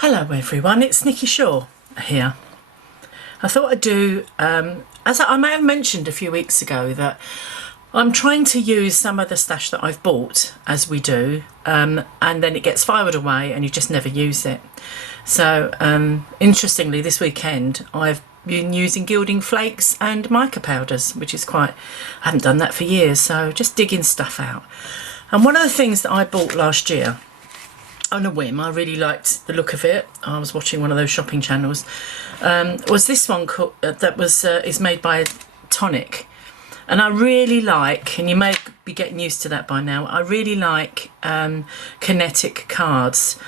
Hello everyone, it's Nikki Shaw here. I thought I'd do, as I may have mentioned a few weeks ago, that I'm trying to use some of the stash that I've bought, as we do, and then it gets filed away and you just never use it. So interestingly, this weekend I've been using gilding flakes and mica powders, which is quite, I haven't done that for years, so just digging stuff out. And one of the things that I bought last year on a whim, I really liked the look of it, I was watching one of those shopping channels, was this one called, that was is made by Tonic. And I really like, and you may be getting used to that by now, I really like kinetic cards.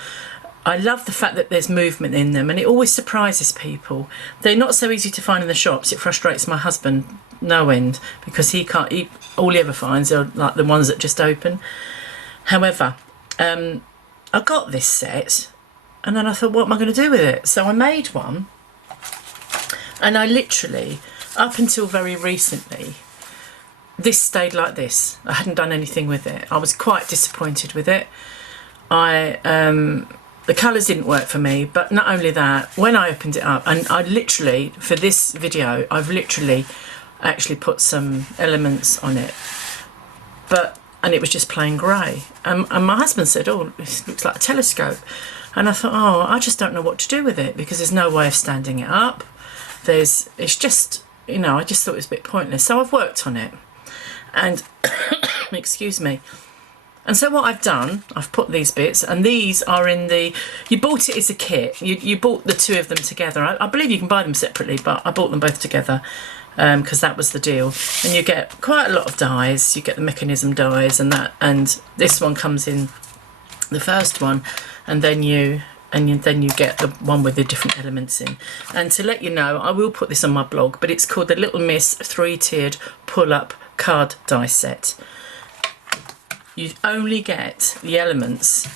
I love the fact that there's movement in them, and it always surprises people. They're not so easy to find in the shops. It frustrates my husband no end, because he can't, all he ever finds are like the ones that just open. However, I got this set and then I thought, what am I going to do with it? So I made one, and I literally, up until very recently, this stayed like this. I hadn't done anything with it. I was quite disappointed with it. The colours didn't work for me, but not only that, when I opened it up, and I literally, for this video, I've literally actually put some elements on it, and it was just plain grey. And my husband said, oh, it looks like a telescope. And I thought, oh, I just don't know what to do with it, because there's no way of standing it up. It's just, you know, I just thought it was a bit pointless. So I've worked on it. And, excuse me. And so what I've done, I've put these bits, and these are in the, you bought it as a kit. You bought the two of them together. I believe you can buy them separately, but I bought them both together, because that was the deal. And you get quite a lot of dies. You get the mechanism dies, and this one comes in the first one, and then you get the one with the different elements in. And to let you know, I will put this on my blog, but it's called the Little Miss 3-tiered pull-up card die set. You only get the elements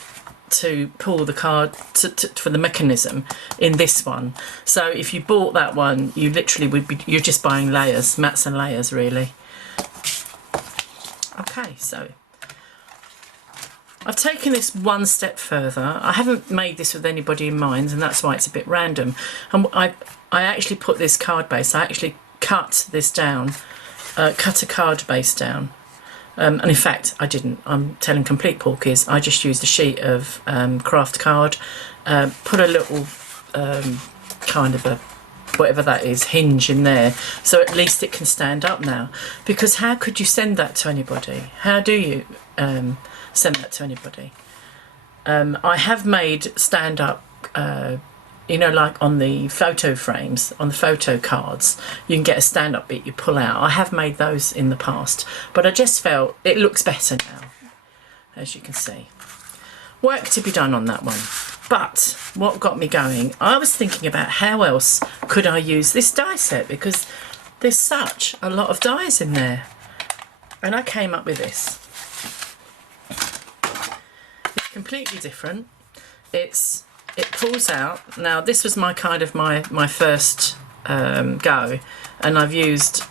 to pull the card for the mechanism in this one. So if you bought that one, you literally would be, you're just buying layers, mats and layers really. Okay, so I've taken this one step further. I haven't made this with anybody in mind, and that's why it's a bit random. And I actually put this card base, I actually cut this down, cut a card base down. And in fact, I didn't. I'm telling complete porkies. I just used a sheet of craft card, put a little kind of a, whatever that is, hinge in there, so at least it can stand up now. Because how could you send that to anybody? How do you send that to anybody? I have made stand up, you know, like on the photo frames, on the photo cards, you can get a stand-up bit you pull out. I have made those in the past, but I just felt it looks better now, as you can see. Work to be done on that one. But what got me going, I was thinking about how else could I use this die set, because there's such a lot of dies in there. And I came up with this. It's completely different. It pulls out. Now this was my kind of my first go, and I've used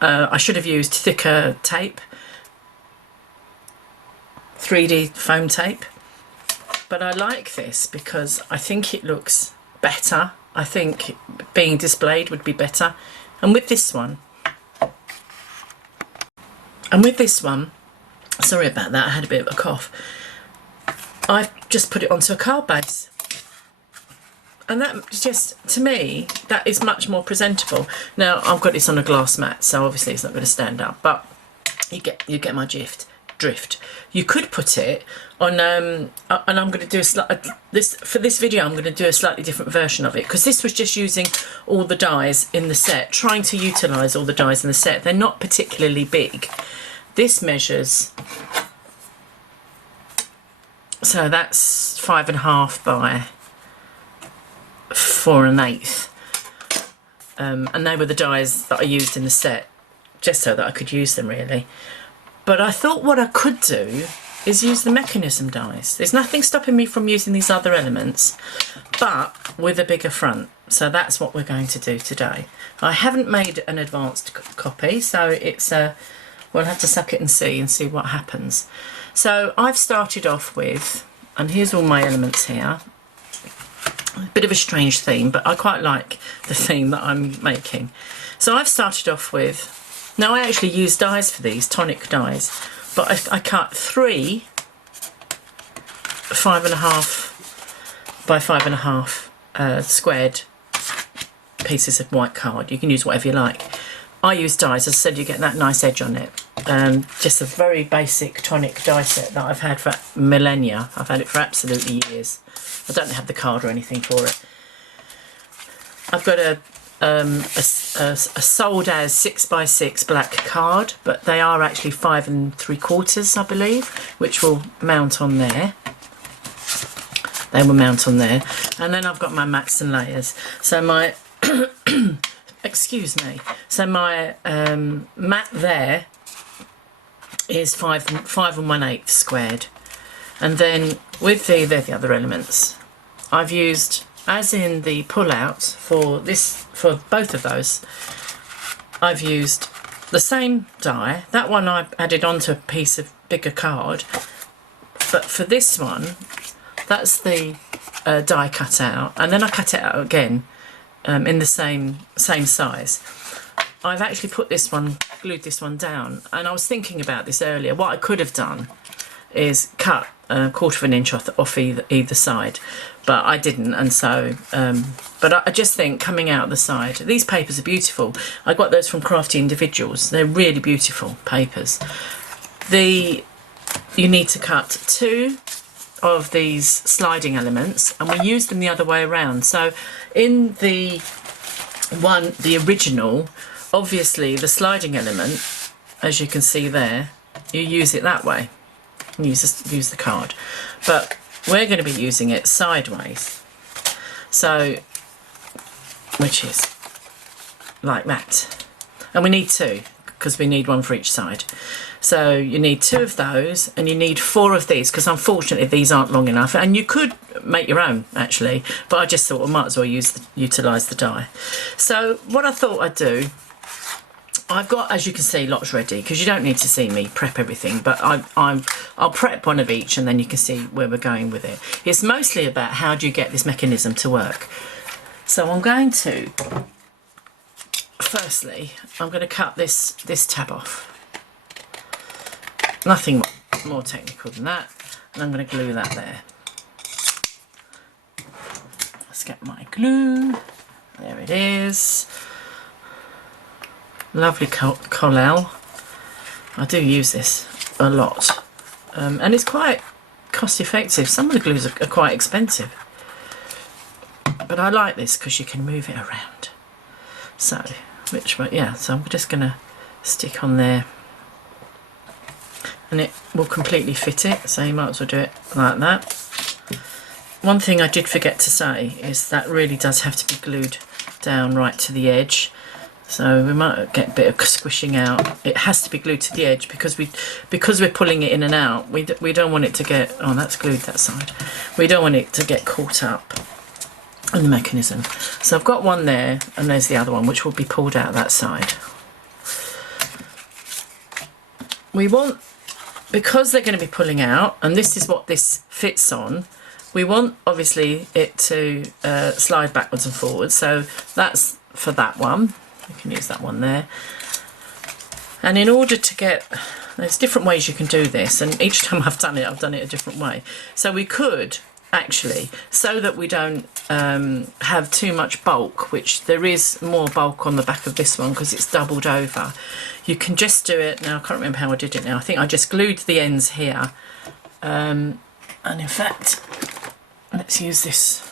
I should have used thicker tape, 3D foam tape, but I like this because I think it looks better. I think being displayed would be better. And with this one, sorry about that, I had a bit of a cough, I've just put it onto a card base, and that just, to me, that is much more presentable. Now I've got this on a glass mat, so obviously it's not going to stand up, but you get my drift. You could put it on, and I'm going to do for this video I'm going to do a slightly different version of it, because this was just using all the dies in the set, trying to utilise all the dies in the set. They're not particularly big. This measures, so that's 5.5 by 4 1/8, and they were the dies that I used in the set, just so that I could use them really. But I thought what I could do is use the mechanism dies. There's nothing stopping me from using these other elements, but with a bigger front. So that's what we're going to do today. I haven't made an advanced copy, so it's we'll have to suck it and see what happens. So I've started off with, and here's all my elements here. A bit of a strange theme, but I quite like the theme that I'm making. So I've started off with, now I actually use dies for these, Tonic dies, but I cut 3 5.5 by 5.5 squared pieces of white card. You can use whatever you like. I use dies, as I said, you get that nice edge on it. Just a very basic Tonic die set that I've had for millennia. I've had it for absolutely years. I don't have the card or anything for it. I've got a sold as 6x6 black card, but they are actually 5 3/4, I believe, which will mount on there. They will mount on there. And then I've got my mats and layers. So my excuse me. So my mat there is 5 1/8 squared. And then with they're the other elements. I've used, as in the pull-outs for both of those, I've used the same die. That one I added onto a piece of bigger card, but for this one, that's the die cut out, and then I cut it out again in the same size. I've actually put this one, glued this one down, and I was thinking about this earlier. What I could have done is cut a 1/4 inch off either side, but I didn't, and so but I just think coming out the side, these papers are beautiful. I got those from Crafty Individuals. They're really beautiful papers. You need to cut 2 of these sliding elements, and we use them the other way around. So in the original, obviously the sliding element, as you can see there, you use it that way. Use the card, but we're going to be using it sideways, so which is like that, and we need 2 because we need 1 for each side. So you need 2 of those, and you need 4 of these, because unfortunately these aren't long enough, and you could make your own actually, but I just thought I might as well utilise the die. So what I thought I'd do, I've got, as you can see, lots ready, because you don't need to see me prep everything, but I'll prep one of each, and then you can see where we're going with it. It's mostly about how do you get this mechanism to work. So I'm going to, firstly, I'm going to cut this tab off. Nothing more technical than that, and I'm going to glue that there. Let's get my glue. There it is. Lovely collel. I do use this a lot, and it's quite cost effective. Some of the glues are quite expensive, but I like this because you can move it around. So so I'm just going to stick on there, and it will completely fit it, so you might as well do it like that. One thing I did forget to say is that really does have to be glued down right to the edge. So we might get a bit of squishing out. It has to be glued to the edge because we're pulling it in and out. We don't want it to get, oh, that's glued that side. We don't want it to get caught up in the mechanism. So I've got one there, and there's the other one which will be pulled out that side. We want, because they're going to be pulling out, and this is what this fits on, we want obviously it to slide backwards and forwards. So that's for that one. You can use that one there. And in order to get, there's different ways you can do this, and each time I've done it a different way. So we could actually, so that we don't have too much bulk, which there is more bulk on the back of this one because it's doubled over, you can just do it. Now I can't remember how I did it now. I think I just glued the ends here, and in fact, let's use this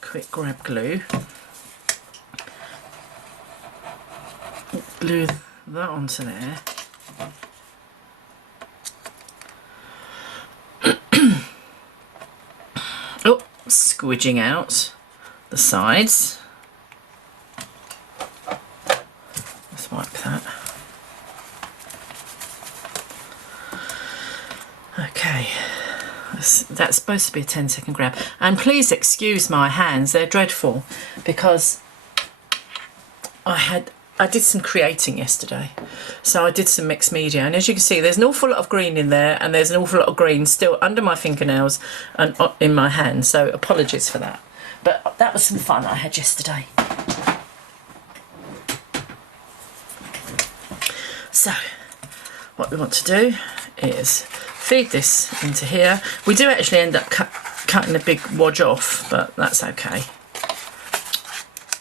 quick grab glue. Glue that onto there. Oh, squidging out the sides. Let's wipe that. Okay, that's supposed to be a 10-second grab. And please excuse my hands, they're dreadful because I did some creating yesterday, so I did some mixed media, and as you can see there's an awful lot of green in there, and there's an awful lot of green still under my fingernails and in my hand, so apologies for that. But that was some fun I had yesterday. So what we want to do is feed this into here. We do actually end up cutting a big wodge off, but that's okay.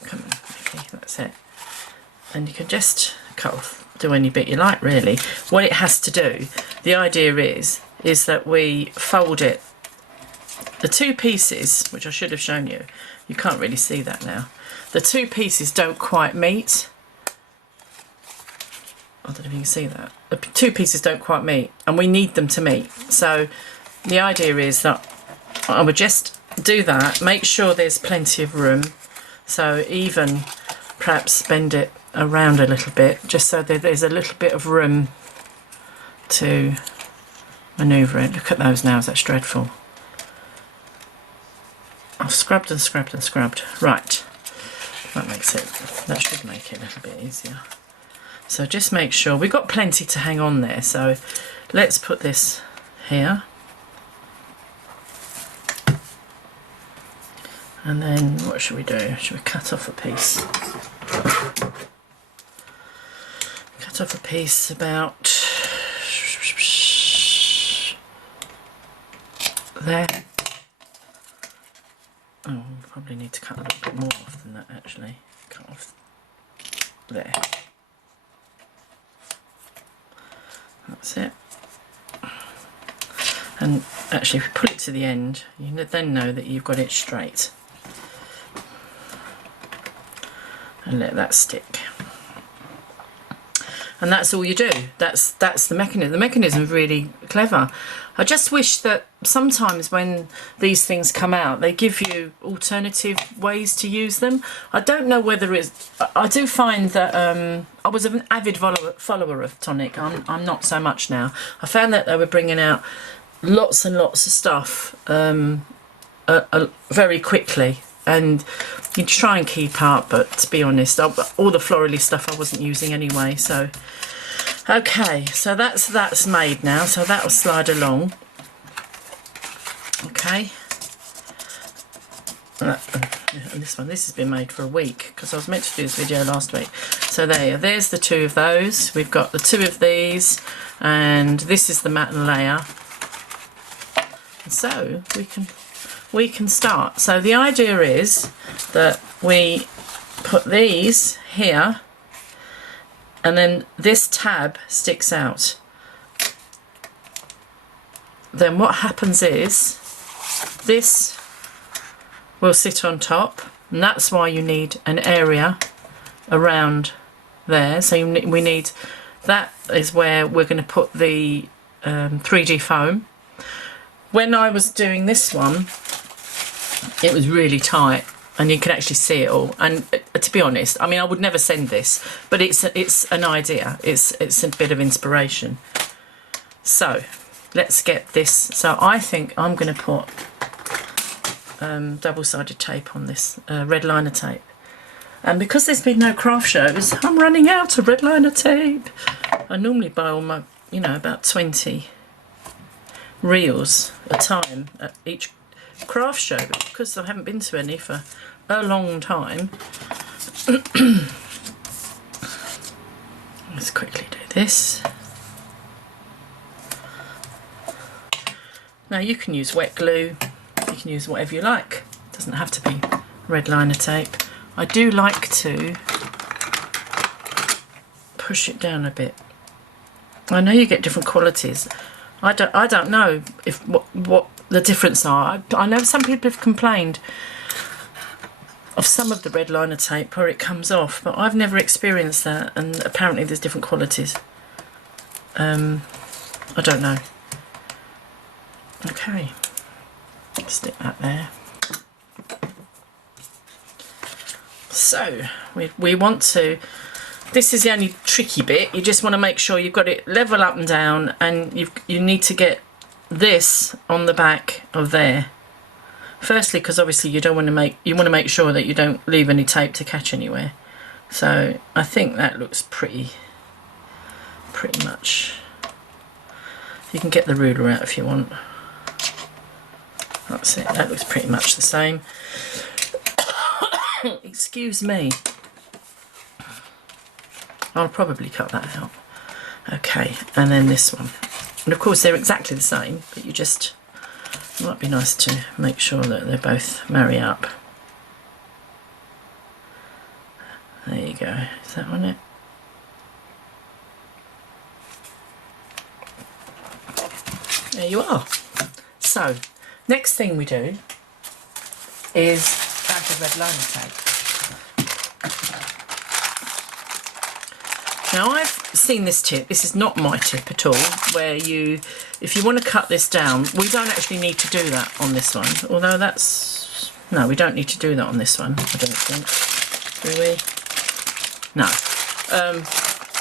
Come on, okay, that's it. And you can just cut off, do any bit you like really. What it has to do, the idea is that we fold it. The two pieces, which I should have shown you, you can't really see that now. The two pieces don't quite meet. I don't know if you can see that. The two pieces don't quite meet, and we need them to meet. So the idea is that I would just do that, make sure there's plenty of room. So even perhaps bend it around a little bit, just so that there's a little bit of room to manoeuvre it. Look at those nails, that's dreadful. I've scrubbed and scrubbed and scrubbed. Right, that should make it a little bit easier. So just make sure, we've got plenty to hang on there, so let's put this here. And then what should we do? Should we cut off a piece? Cut off a piece about there. Oh, we probably need to cut a little bit more off than that actually. Cut off there. That's it. And actually if you pull it to the end, you then know that you've got it straight. And let that stick. And that's all you do. That's the mechanism. The mechanism is really clever. I just wish that sometimes when these things come out, they give you alternative ways to use them. I don't know whether it's... I do find that I was an avid follower of Tonic. I'm not so much now. I found that they were bringing out lots and lots of stuff very quickly. And you try and keep up, but to be honest, all the florally stuff I wasn't using anyway. So, okay, so that's made now. So that will slide along. Okay. And this has been made for a week because I was meant to do this video last week. So there's the two of those. We've got the two of these, and this is the mat and layer. And so we can start. So the idea is that we put these here and then this tab sticks out. Then what happens is this will sit on top, and that's why you need an area around there. So we need, that is where we're going to put the 3D foam. When I was doing this one, it was really tight and you can actually see it all, and to be honest, I mean, I would never send this, but it's an idea, it's a bit of inspiration. So let's get this. So I think I'm going to put double-sided tape on this, red liner tape, and because there's been no craft shows, I'm running out of red liner tape. I normally buy all my, you know, about 20 reels a time at each craft show, but because I haven't been to any for a long time, let's quickly do this. Now you can use wet glue, you can use whatever you like, it doesn't have to be red liner tape. I do like to push it down a bit. I know you get different qualities. I don't know if what the difference are. I know some people have complained of some of the red liner tape where it comes off, but I've never experienced that, and apparently there's different qualities. I don't know. Okay, stick that there. So we want to, this is the only tricky bit, you just want to make sure you've got it level up and down, and you need to get this on the back of there. Firstly, because obviously you want to make sure that you don't leave any tape to catch anywhere. So I think that looks pretty much. You can get the ruler out if you want. That's it, that looks pretty much the same. Excuse me. I'll probably cut that out. Okay, and then this one. And of course they're exactly the same, but you just, it might be nice to make sure that they both marry up. There you go. Is that on it? There you are. So, next thing we do is add the red liner tape. Now I've seen this tip, this is not my tip at all, where you, if you want to cut this down, we don't actually need to do that on this one, although that's, no, we don't need to do that on this one, I don't think, do we? No.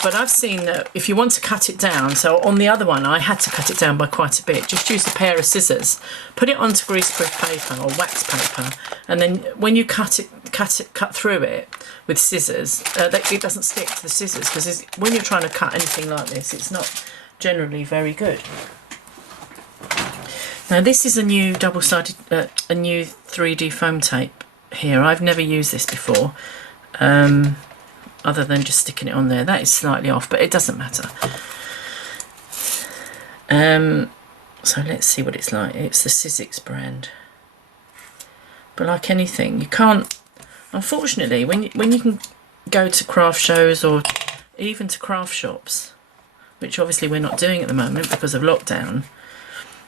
But I've seen that if you want to cut it down, so on the other one I had to cut it down by quite a bit, just use a pair of scissors, put it onto greaseproof paper or wax paper, and then when you cut through it with scissors, it doesn't stick to the scissors, because when you're trying to cut anything like this, it's not generally very good. Now this is a new double-sided, a new 3D foam tape here. I've never used this before. Other than just sticking it on there. That is slightly off, but it doesn't matter. So let's see what it's like. It's the Sizzix brand. But like anything, you can't, unfortunately, when you can go to craft shows or even to craft shops, which obviously we're not doing at the moment because of lockdown,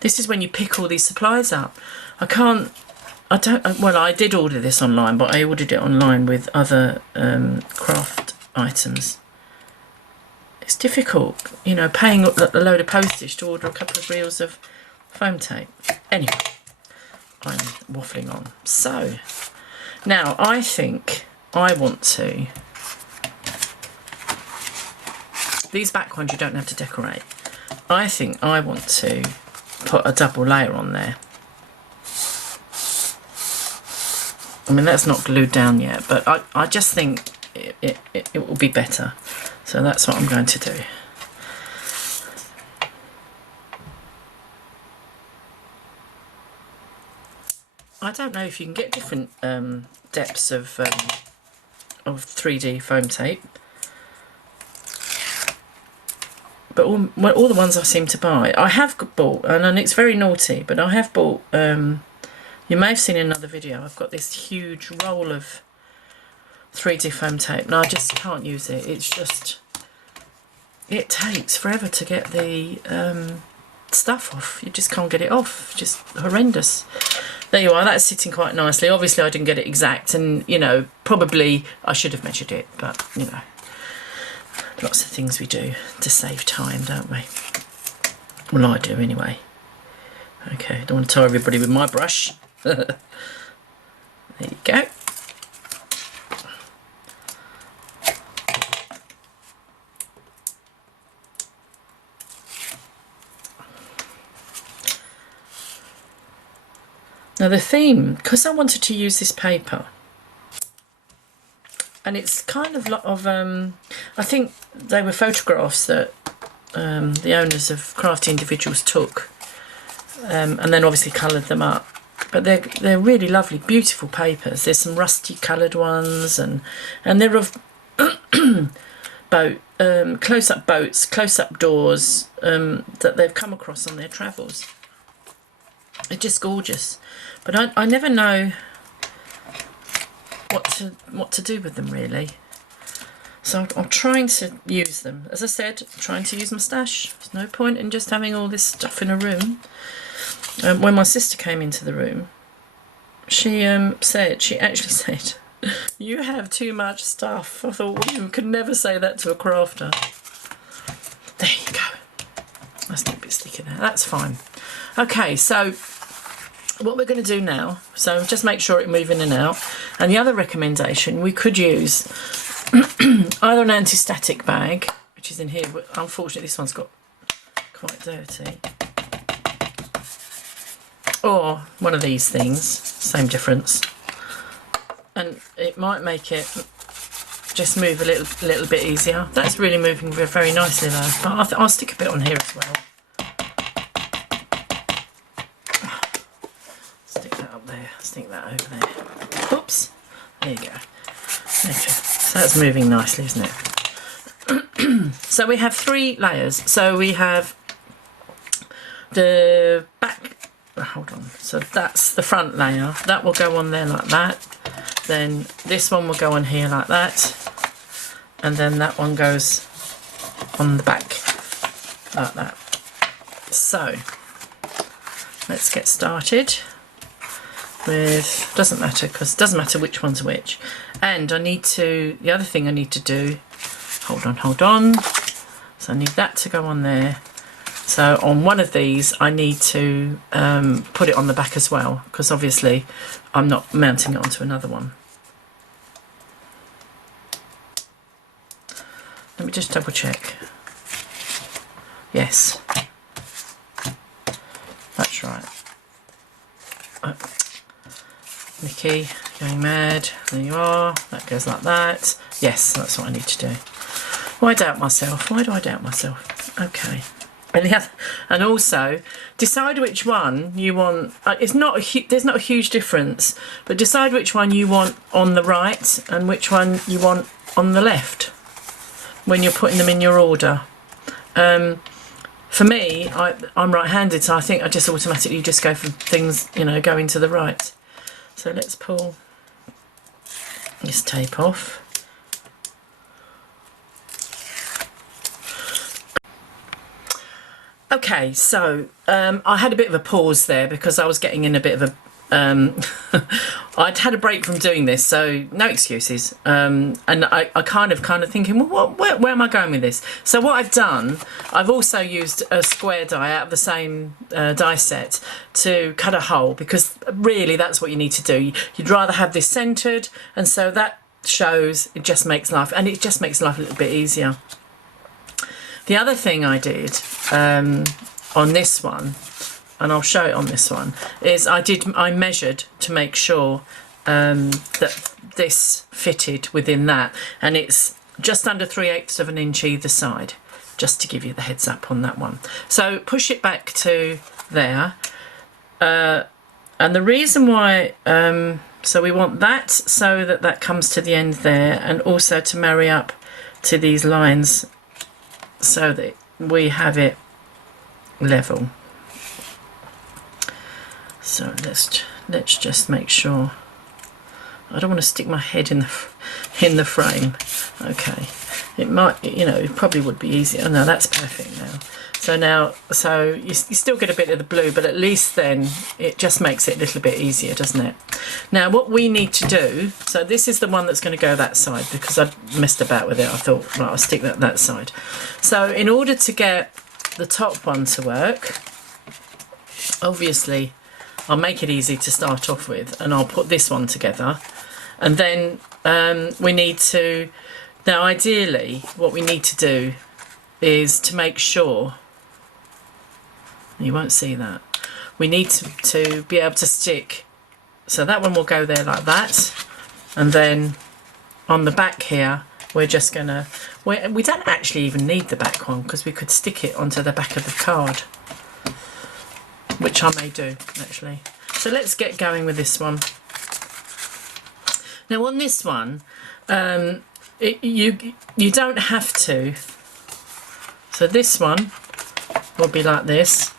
this is when you pick all these supplies up. Well, I did order this online, but I ordered it online with other craft items. It's difficult, you know, paying a load of postage to order a couple of reels of foam tape. Anyway, I'm waffling on. So, now I think I want to... These back ones you don't have to decorate. I think I want to put a double layer on there. I mean, that's not glued down yet, but I just think it will be better. So that's what I'm going to do. I don't know if you can get different depths of 3D foam tape, but all the ones I seem to buy, I have bought, and it's very naughty, but I have bought... you may have seen in another video, I've got this huge roll of 3D foam tape and I just can't use it. It's just, it takes forever to get the stuff off. You just can't get it off. Just horrendous. There you are, that's sitting quite nicely. Obviously I didn't get it exact, and you know, probably I should have measured it, but you know, lots of things we do to save time, don't we? Well, I do anyway. Okay, don't want to tire everybody with my brush. There you go. Now the theme, because I wanted to use this paper, and it's kind of lot of, I think they were photographs that the owners of Crafty individuals took, and then obviously coloured them up. But they're really lovely, beautiful papers. There's some rusty coloured ones, and they're of close-up boats, close-up doors that they've come across on their travels. They're just gorgeous. But I never know what to do with them really. So I'm trying to use them. As I said, I'm trying to use my stash. There's no point in just having all this stuff in a room. When my sister came into the room, she actually said, "You have too much stuff." I thought, well, you could never say that to a crafter. There you go. That's not a bit sticky there. That's fine. Okay, so what we're going to do now, so just make sure it moves in and out. And the other recommendation, we could use either an anti-static bag, which is in here, but unfortunately this one's got quite dirty, or one of these things, same difference, and it might make it just move a little bit easier. That's really moving very nicely though, but I'll stick a bit on here as well. Stick that up there, stick that over there. Oops, There you go. Okay, so that's moving nicely, isn't it? So we have 3 layers. So we have the back, hold on, so that's the front layer. That will go on there like that. Then this one will go on here like that. And then that one goes on the back like that. So let's get started with, doesn't matter, because it doesn't matter which one's which. And I need to, the other thing I need to do, hold on, so I need that to go on there. So on one of these I need to put it on the back as well, because obviously I'm not mounting it onto another one. Let me just double check. Yes, that's right. Mickey, going mad. There you are. That goes like that. Yes, that's what I need to do. Why doubt myself? Why do I doubt myself? Okay. And also decide which one you want. It's not there's not a huge difference, but decide which one you want on the right and which one you want on the left when you're putting them in your order. For me, I'm right-handed, so I think I just automatically just go for things, you know, going to the right. So let's pull this tape off. Okay, so I had a bit of a pause there because I was getting in a bit of a I'd had a break from doing this, so no excuses. And I kind of thinking, well, where am I going with this? So what I've done, I've also used a square die out of the same die set to cut a hole, because really that's what you need to do. You'd rather have this centered, and so that shows, it just makes life, and it just makes life a little bit easier. The other thing I did on this one, and I'll show it on this one, is I measured to make sure that this fitted within that, and it's just under 3/8 of an inch either side, just to give you the heads up on that one. So push it back to there, and the reason why, so we want that so that that comes to the end there, and also to marry up to these lines so that we have it level. So let's just make sure. I don't want to stick my head in the frame. Okay, it might, you know, it probably would be easier. Oh, no, that's perfect now. So now, so you still get a bit of the blue, but at least then it just makes it a little bit easier, doesn't it? Now what we need to do, so this is the one that's going to go that side, because I messed about with it. I thought, right, I'll stick that side. So in order to get the top one to work, obviously I'll make it easy to start off with, and I'll put this one together, and then we need to, now ideally what we need to do is to make sure, you won't see that, we need to be able to stick, so that one will go there like that, and then on the back here we're just gonna, we don't actually even need the back one, because we could stick it onto the back of the card, which I may do actually. So let's get going with this one. Now on this one, you don't have to. So this one will be like this.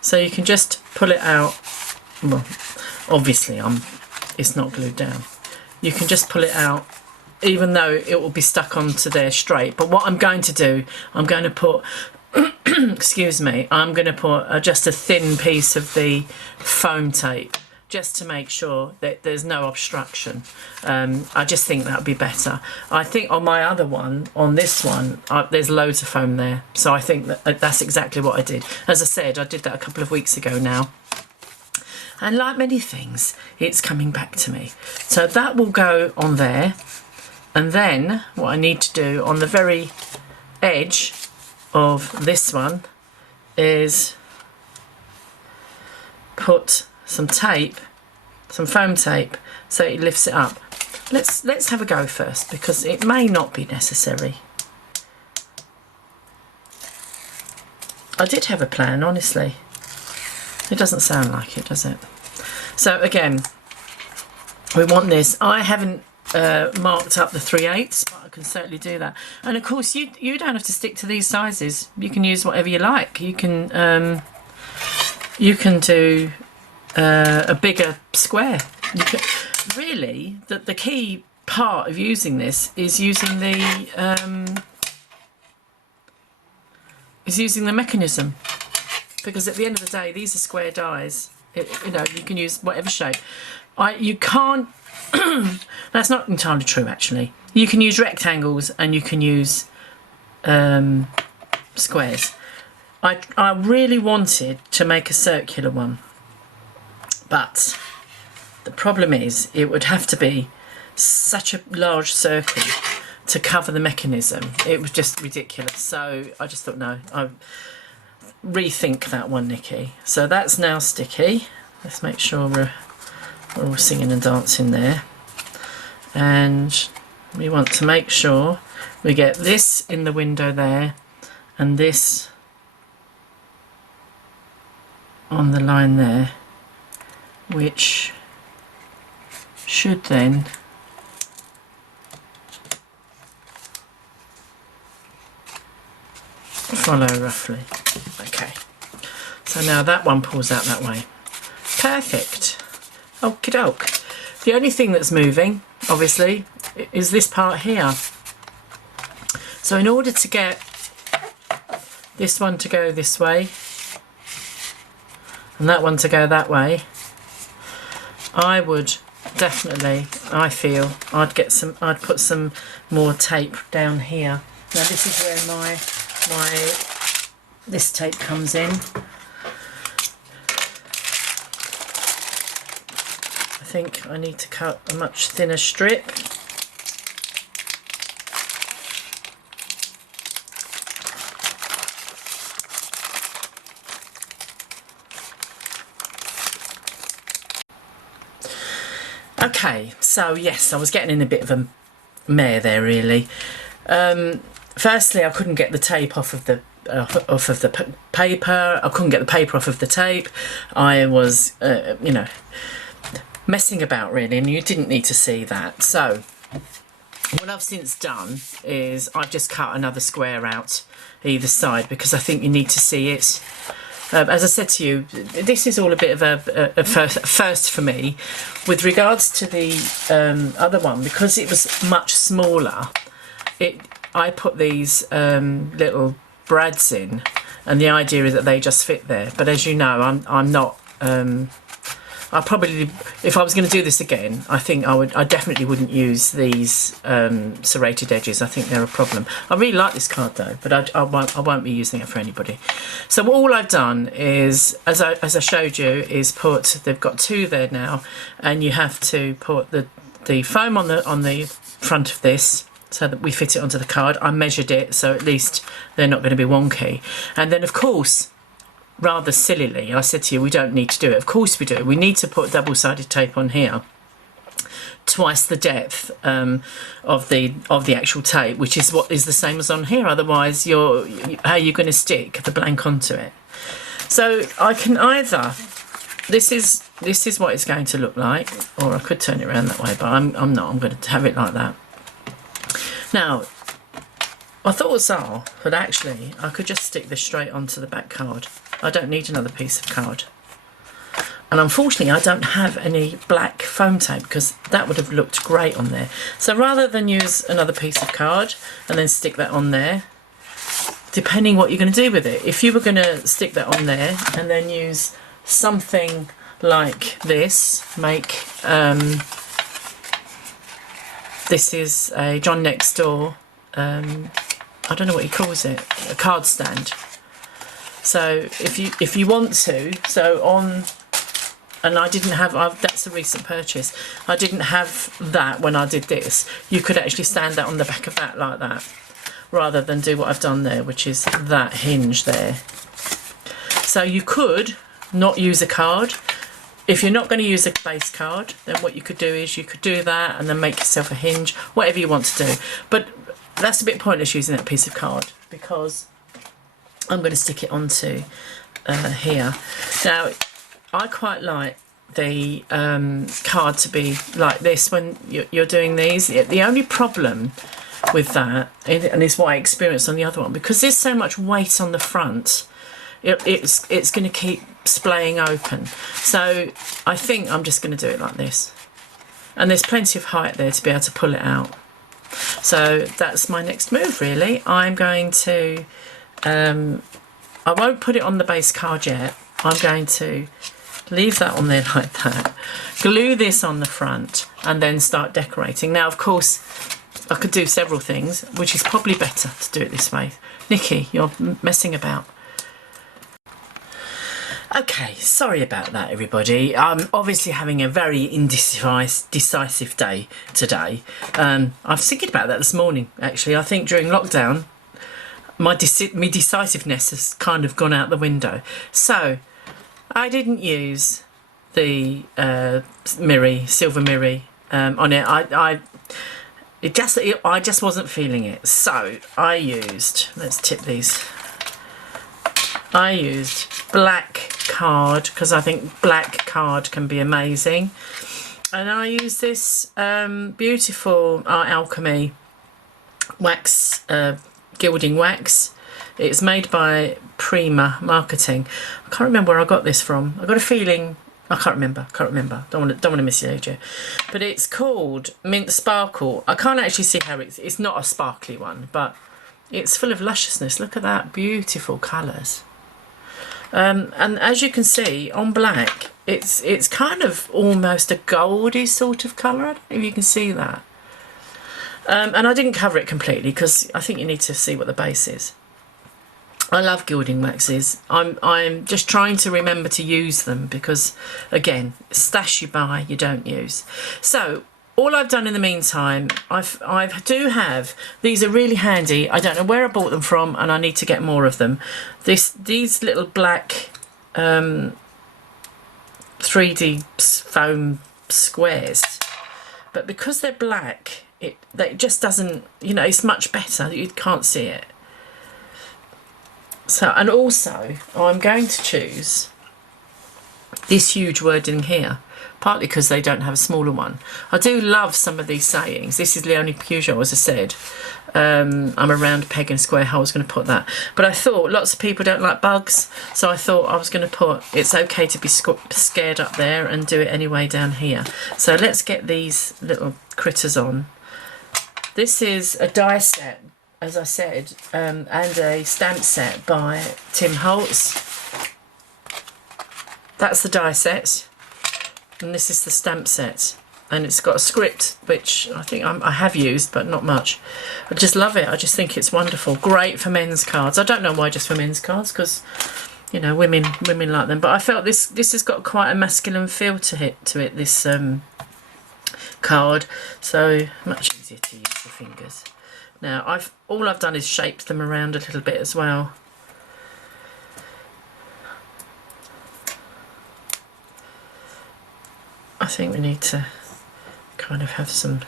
So you can just pull it out. Well, obviously it's not glued down. You can just pull it out, even though it will be stuck onto there straight. But what I'm going to do, I'm going to put excuse me, I'm going to put just a thin piece of the foam tape, just to make sure that there's no obstruction. I just think that would be better. I think on my other one, on this one, there's loads of foam there, so I think that that's exactly what I did. As I said, I did that a couple of weeks ago now, and like many things, it's coming back to me. So that will go on there, and then what I need to do on the very edge of this one is put some tape, some foam tape, so it lifts it up. Let's have a go first, because it may not be necessary. I did have a plan, honestly. It doesn't sound like it, does it? So again, we want this. I haven't marked up the 3/8, but I can certainly do that. And of course, you don't have to stick to these sizes. You can use whatever you like. You can do a bigger square. Really, the key part of using this is using the mechanism, because at the end of the day, these are square dies. You know, you can use whatever shape. You can't. That's not entirely true, actually. You can use rectangles and you can use squares. I really wanted to make a circular one, but the problem is it would have to be such a large circle to cover the mechanism. It was just ridiculous. So I just thought, no, I rethink that one, Nikki. So that's now sticky. Let's make sure we're all singing and dancing there. And we want to make sure we get this in the window there and this on the line there, which should then follow roughly. Okay, so now that one pulls out that way. Perfect. Okie doke. The only thing that's moving, obviously, is this part here. So in order to get this one to go this way and that one to go that way, I would definitely, I feel, I'd put some more tape down here. Now this is where this tape comes in. I think I need to cut a much thinner strip. Okay, so yes, I was getting in a bit of a mare there, really. Firstly, I couldn't get the tape off of the paper. I couldn't get the paper off of the tape. I was, you know, messing about really, and you didn't need to see that. So what I've since done is I've just cut another square out either side, because I think you need to see it. As I said to you, this is all a bit of a first for me. With regards to the other one, because it was much smaller, I put these little brads in, and the idea is that they just fit there. But as you know, I'm not. I probably, if I was going to do this again, I think I definitely wouldn't use these serrated edges. I think they're a problem. I really like this card though, but I won't be using it for anybody. So all I've done is, as I showed you, is they've got two there now, and you have to put the foam on the front of this, so that we fit it onto the card. I measured it, so at least they're not going to be wonky. And then of course, rather sillily, I said to you, we don't need to do it. Of course we do. We need to put double-sided tape on here, twice the depth of the actual tape, which is what is the same as on here. Otherwise, how are you going to stick the blank onto it? So I can either, this is what it's going to look like, or I could turn it around that way, but I'm not. I'm going to have it like that. Now, my thoughts are that actually I could just stick this straight onto the back card. I don't need another piece of card. And unfortunately, I don't have any black foam tape, because that would have looked great on there. So rather than use another piece of card and then stick that on there, depending what you're going to do with it. If you were going to stick that on there and then use something like this, this is a John Next Door, I don't know what he calls it, a card stand. So if you want to, and I didn't have, that's a recent purchase, I didn't have that when I did this. You could actually stand that on the back of that like that, rather than do what I've done there, which is that hinge there. So you could not use a card. If you're not going to use a base card, then what you could do is you could do that and then make yourself a hinge, whatever you want to do. But that's a bit pointless using that piece of card, because I'm going to stick it onto here. Now, I quite like the card to be like this when you're doing these. The only problem with that, and it's what I experienced on the other one, because there's so much weight on the front, it's going to keep splaying open. So I think I'm just going to do it like this, and there's plenty of height there to be able to pull it out. So that's my next move really. I'm going to I won't put it on the base card yet. I'm going to leave that on there like that, glue this on the front, and then start decorating. Now of course I could do several things, which is probably better to do it this way. Nikki, you're messing about. Okay, sorry about that everybody. I'm obviously having a very indecisive day today. I was thinking about that this morning actually. I think during lockdown my decisiveness has kind of gone out the window. So I didn't use the silver mirror on it. I just wasn't feeling it. So I used, let's tip these. I used black card because I think black card can be amazing. And I used this beautiful Art Alchemy wax, gilding wax. It's made by Prima Marketing. I can't remember where I got this from. I got a feeling, I can't remember. Don't want to mislead you. But it's called Mint Sparkle. I can't actually see how it's not a sparkly one, but it's full of lusciousness. Look at that, beautiful colours. And as you can see on black, it's kind of almost a goldy sort of colour. I don't know if you can see that. And I didn't cover it completely because I think you need to see what the base is. I love gilding waxes. I'm just trying to remember to use them because, again, stash you buy, you don't use. So all I've done in the meantime, I do have, these are really handy. I don't know where I bought them from and I need to get more of them. These little black 3D foam squares. But because they're black, it just doesn't, you know, it's much better. You can't see it. So, and also I'm going to choose this huge wording here, partly because they don't have a smaller one. I do love some of these sayings. This is Leonie Peugeot, as I said. I'm a round peg in a square hole. I was going to put that. But I thought lots of people don't like bugs, so I thought I was going to put it's okay to be scared up there and do it anyway down here. So let's get these little critters on. This is a die set, as I said, and a stamp set by Tim Holtz. That's the die set, and this is the stamp set, and it's got a script which I think I have used but not much. I just love it. I just think it's wonderful. Great for men's cards. I don't know why just for men's cards, because you know women like them, but I felt this has got quite a masculine feel to it this card, so much easier to use the fingers. Now all I've done is shaped them around a little bit as well. I think we need to kind of have some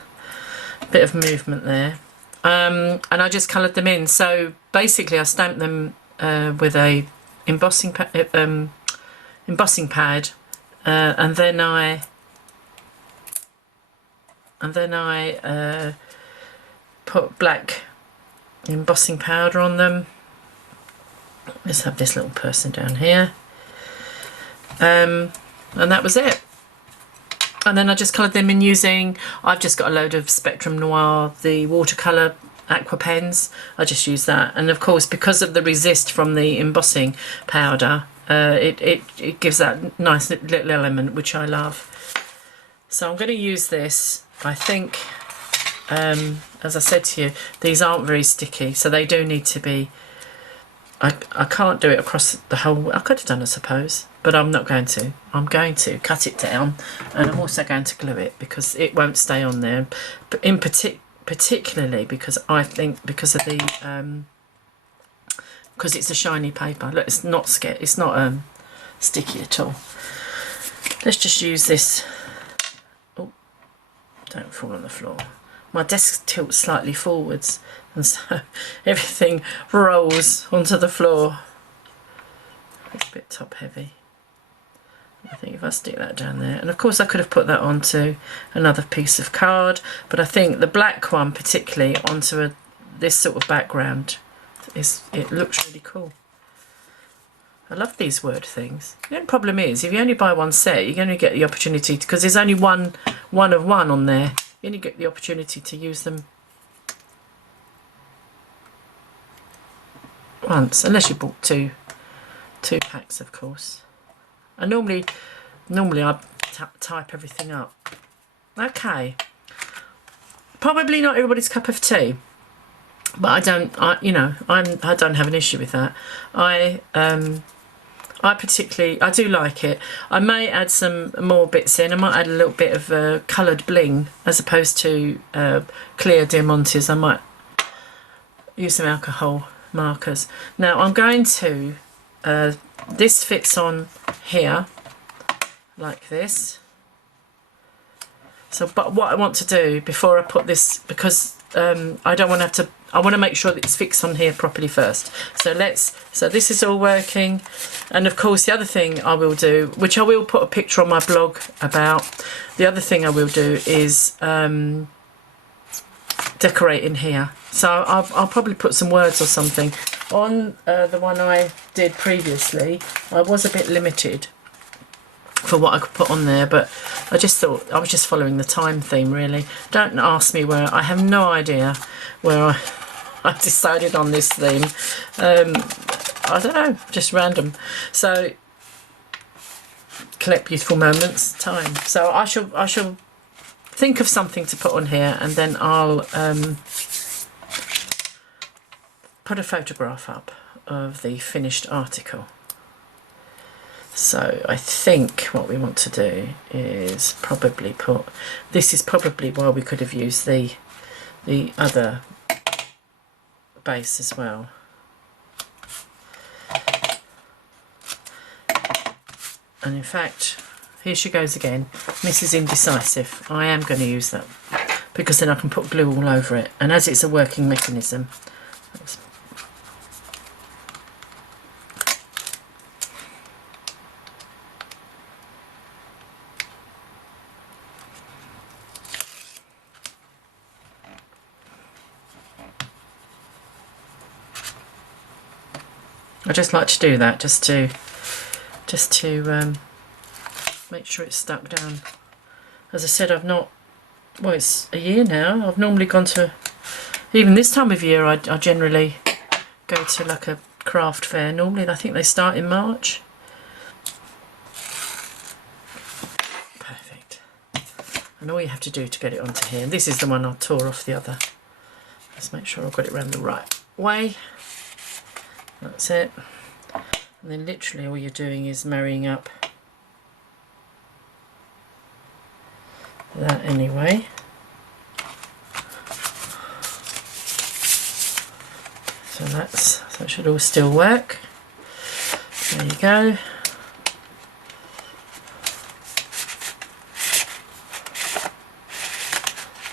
bit of movement there, and I just coloured them in. So basically I stamped them with a embossing pad, and then I put black embossing powder on them. Let's have this little person down here, and that was it. And then I just coloured them in using, I've just got a load of Spectrum Noir, the watercolour aqua pens. I just use that, and of course because of the resist from the embossing powder, it gives that nice little element which I love. So I'm going to use this. I think, as I said to you, these aren't very sticky, so they do need to be, I can't do it across the whole, I could have done I suppose, but I'm not going to. I'm going to cut it down, and I'm also going to glue it because it won't stay on there, but particularly because I think because of the because it's a shiny paper. Look, it's not sticky at all. Let's just use this. Oh, don't fall on the floor. My desk tilts slightly forwards, and so everything rolls onto the floor. It's a bit top heavy. I think if I stick that down there, and of course I could have put that onto another piece of card, but I think the black one particularly onto this sort of background, it looks really cool. I love these word things. The only problem is, if you only buy one set, you only get the opportunity, because there's only one of one on there, you only get the opportunity to use them once, unless you bought two packs, of course. And normally I type everything up. Okay, probably not everybody's cup of tea, but I don't have an issue with that. I do like it. I may add some more bits in. I might add a little bit of coloured bling as opposed to clear diamantes. I might use some alcohol markers. Now I'm going to, this fits on here like this. So, but what I want to do before I put this, because I don't want to have to, I want to make sure that it's fixed on here properly first. So this is all working. And of course the other thing I will do, which I will put a picture on my blog about, the other thing I will do is decorate in here. So I'll probably put some words or something. On the one I did previously, I was a bit limited for what I could put on there, but I just thought I was just following the time theme, really. Don't ask me where, I have no idea where I decided on this theme. I don't know, just random. So collect beautiful moments, time. So I shall think of something to put on here, and then I'll put a photograph up of the finished article. So I think what we want to do is probably put, this is probably why we could have used the other base as well. And in fact, here she goes again, Mrs. Indecisive. I am going to use that because then I can put glue all over it, and as it's a working mechanism, I just like to do that just to make sure it's stuck down. As I said, I've not, well, it's a year now. I've normally gone to, even this time of year, I generally go to like a craft fair. Normally I think they start in March. Perfect. And all you have to do to get it onto here, and this is the one I tore off the other. Let's make sure I've got it around the right way. That's it. And then literally all you're doing is marrying up that anyway. So that should all still work. There you go.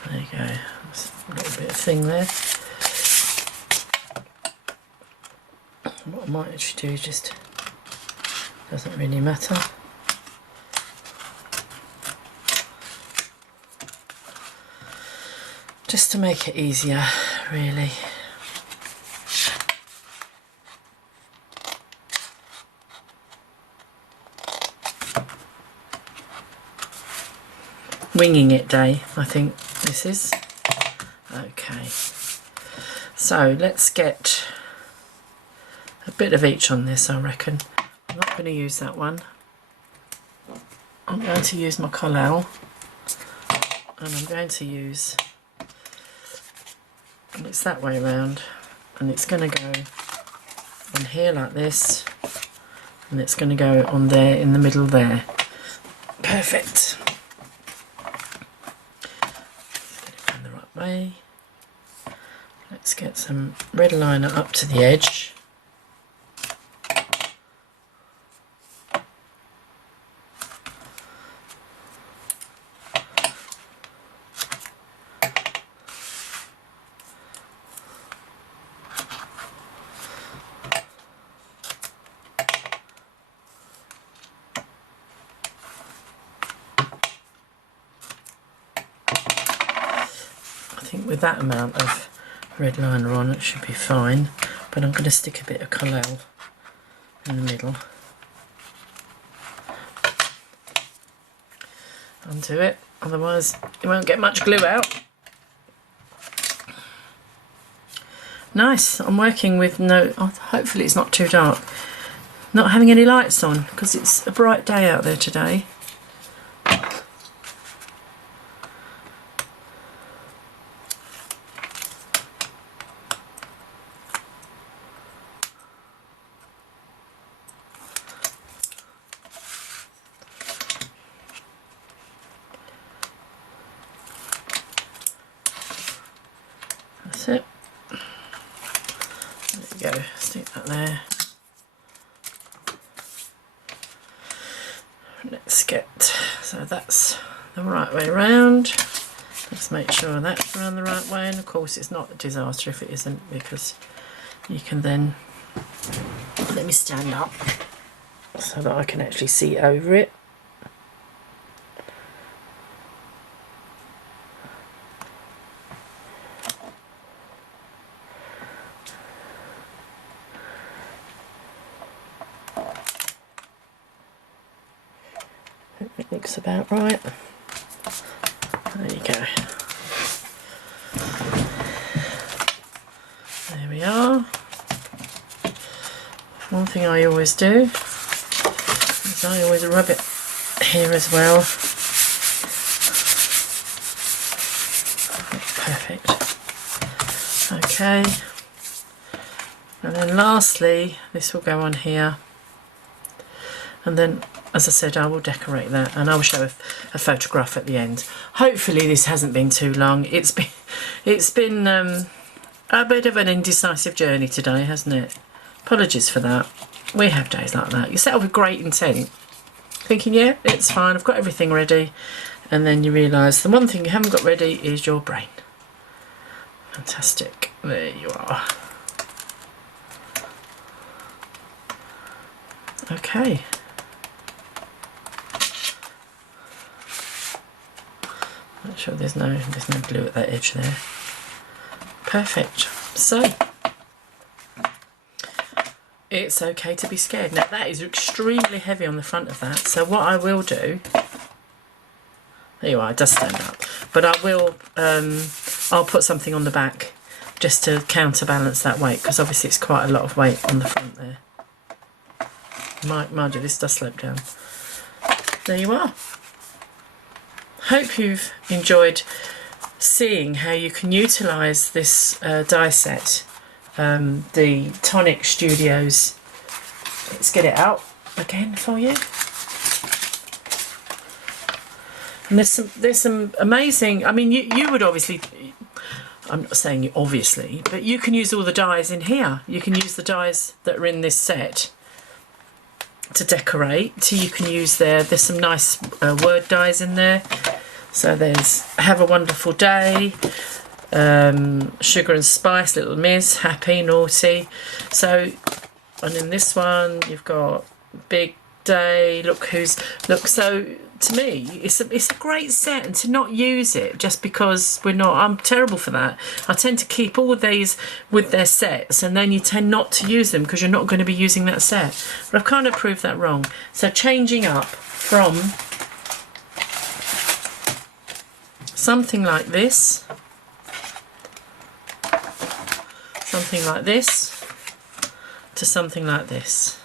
There you go. That's a little bit of thing there. What I might actually do is just, doesn't really matter. Just to make it easier, really. Winging it day, I think this is. Okay. So let's get a bit of each on this, I reckon. I'm not going to use that one. I'm going to use my collal, and I'm going to use, and it's that way around, and it's going to go on here like this, and it's going to go on there in the middle there. Perfect. Get it around the right way. Let's get some red liner up to the edge. think with that amount of red liner on it should be fine, but I'm going to stick a bit of Collel in the middle. Undo it, otherwise you won't get much glue out. Nice. I'm working with no, hopefully it's not too dark, not having any lights on because it's a bright day out there today. That's it. There we go, stick that there. Let's get, so that's the right way around. Let's make sure that's around the right way, and of course it's not a disaster if it isn't, because you can then, let me stand up so that I can actually see over it. It looks about right. There you go. There we are. One thing I always do is I always rub it here as well. Perfect. Okay. And then lastly, this will go on here. And then, as I said, I will decorate that, and I will show a photograph at the end. Hopefully this hasn't been too long. It's been a bit of an indecisive journey today, hasn't it? Apologies for that. We have days like that. You set off with great intent, thinking, yeah, it's fine, I've got everything ready, and then you realise the one thing you haven't got ready is your brain. Fantastic. There you are. Okay. Make sure there's no glue at that edge there. Perfect. So it's okay to be scared. Now that is extremely heavy on the front of that. So what I will do, there you are, it does stand up. But I will, I'll put something on the back just to counterbalance that weight, because obviously it's quite a lot of weight on the front there. Mind you, this does slope down. There you are. Hope you've enjoyed seeing how you can utilise this die set, the Tonic Studios. Let's get it out again for you. And there's some amazing, I mean, you would obviously, I'm not saying you obviously, but you can use all the dies in here. You can use the dies that are in this set to decorate. So you can use there's some nice word dies in there. So there's Have a Wonderful Day, Sugar and Spice, Little Miss, Happy, Naughty. So, and in this one you've got Big Day, Look. So to me it's a great set, and to not use it just because I'm terrible for that. I tend to keep all of these with their sets, and then you tend not to use them because you're not going to be using that set. But I've kind of proved that wrong. So changing up from something like this, to something like this.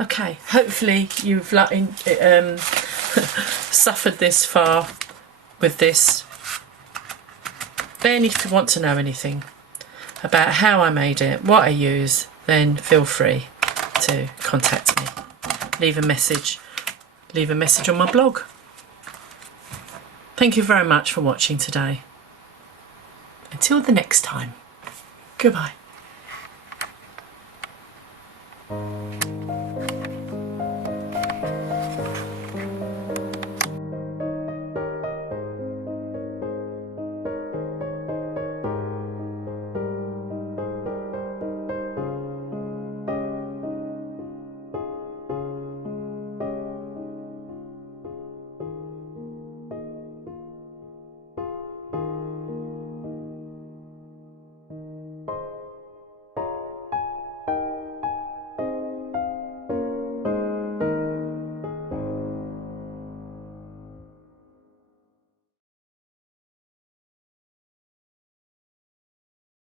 Okay, hopefully you've suffered this far with this. Then if you want to know anything about how I made it, what I use, then feel free to contact me. Leave a message on my blog. Thank you very much for watching today. Until the next time, goodbye.